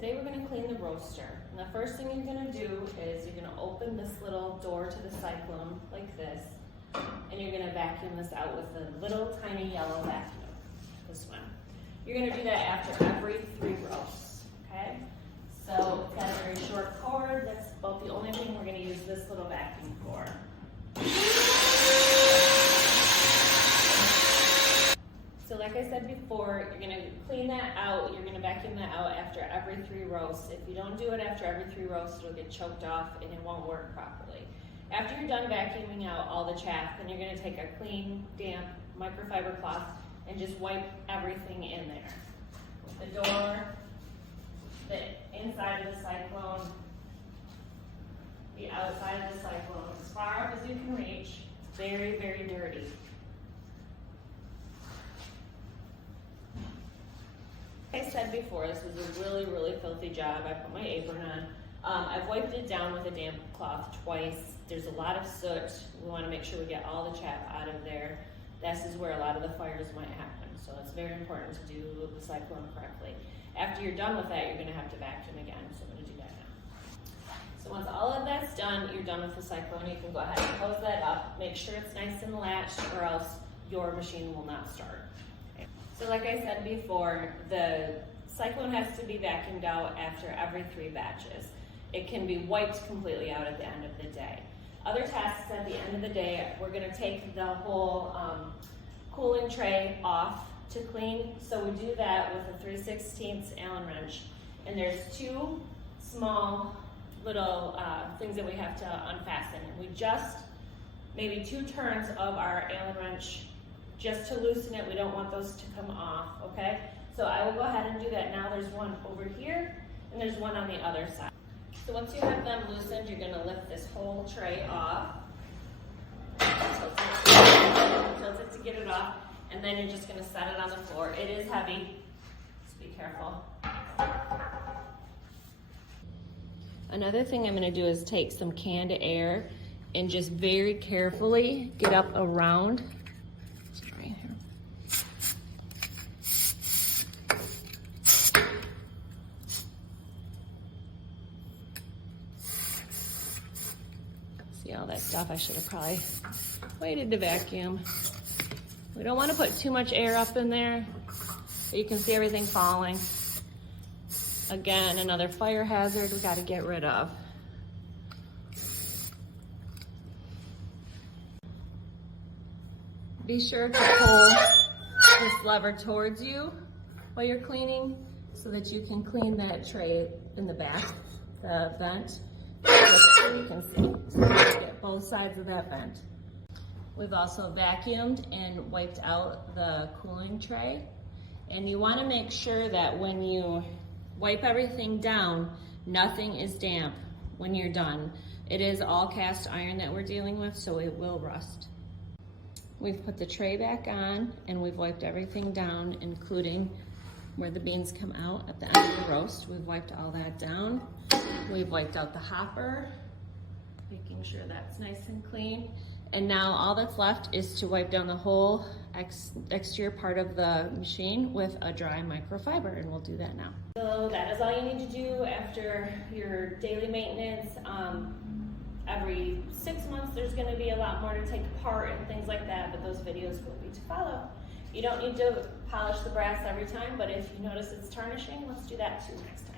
Today we're going to clean the roaster. And the first thing you're going to do is you're going to open this little door to the cyclone like this, and you're going to vacuum this out with a little tiny yellow vacuum, this one. You're going to do that after every 3 roasts, okay? So it's got a very short cord. That's about the only thing we're going to use this little vacuum for. So like I said before, you're going to clean that out, you're going to vacuum that out after every 3 roasts. If you don't do it after every 3 roasts, it'll get choked off and it won't work properly. After you're done vacuuming out all the chaff, then you're going to take a clean, damp microfiber cloth and just wipe everything in there. The door, the inside of the cyclone, the outside of the cyclone, as far up as you can reach. Very, very dirty. Like I said before, this was a really, really filthy job. I put my apron on. I've wiped it down with a damp cloth twice. There's a lot of soot. We want to make sure we get all the chaff out of there. This is where a lot of the fires might happen. So it's very important to do the cyclone correctly. After you're done with that, you're going to have to vacuum again. So I'm going to do that now. So once all of that's done, you're done with the cyclone. You can go ahead and close that up. Make sure it's nice and latched, or else your machine will not start. So like I said before, the cyclone has to be vacuumed out after every 3 batches. It can be wiped completely out at the end of the day. Other tasks at the end of the day, we're going to take the whole cooling tray off to clean. So we do that with a 3/16 Allen wrench. And there's 2 small little things that we have to unfasten. And we just, maybe 2 turns of our Allen wrench just to loosen it. We don't want those to come off, okay? So I will go ahead and do that now. There's one over here, and there's one on the other side. So once you have them loosened, you're gonna lift this whole tray off. Tilt it to get it off, and then you're just gonna set it on the floor. It is heavy, just be careful. Another thing I'm gonna do is take some canned air and just very carefully get up around. See all that stuff? I should have probably waited to vacuum. We don't want to put too much air up in there, so you can see everything falling. Again, another fire hazard we got to get rid of. Be sure to pull this lever towards you while you're cleaning so that you can clean that tray in the back, the vent. So you can see, so you get both sides of that vent. We've also vacuumed and wiped out the cooling tray. And you want to make sure that when you wipe everything down, nothing is damp when you're done. It is all cast iron that we're dealing with, so it will rust. We've put the tray back on and we've wiped everything down, including where the beans come out at the end of the roast. We've wiped all that down. We've wiped out the hopper, making sure that's nice and clean. And now all that's left is to wipe down the whole exterior part of the machine with a dry microfiber, and we'll do that now. So that is all you need to do after your daily maintenance. Every 6 months there's going to be a lot more to take apart and things like that, but those videos will be to follow. You don't need to polish the brass every time, but if you notice it's tarnishing, let's do that too next time.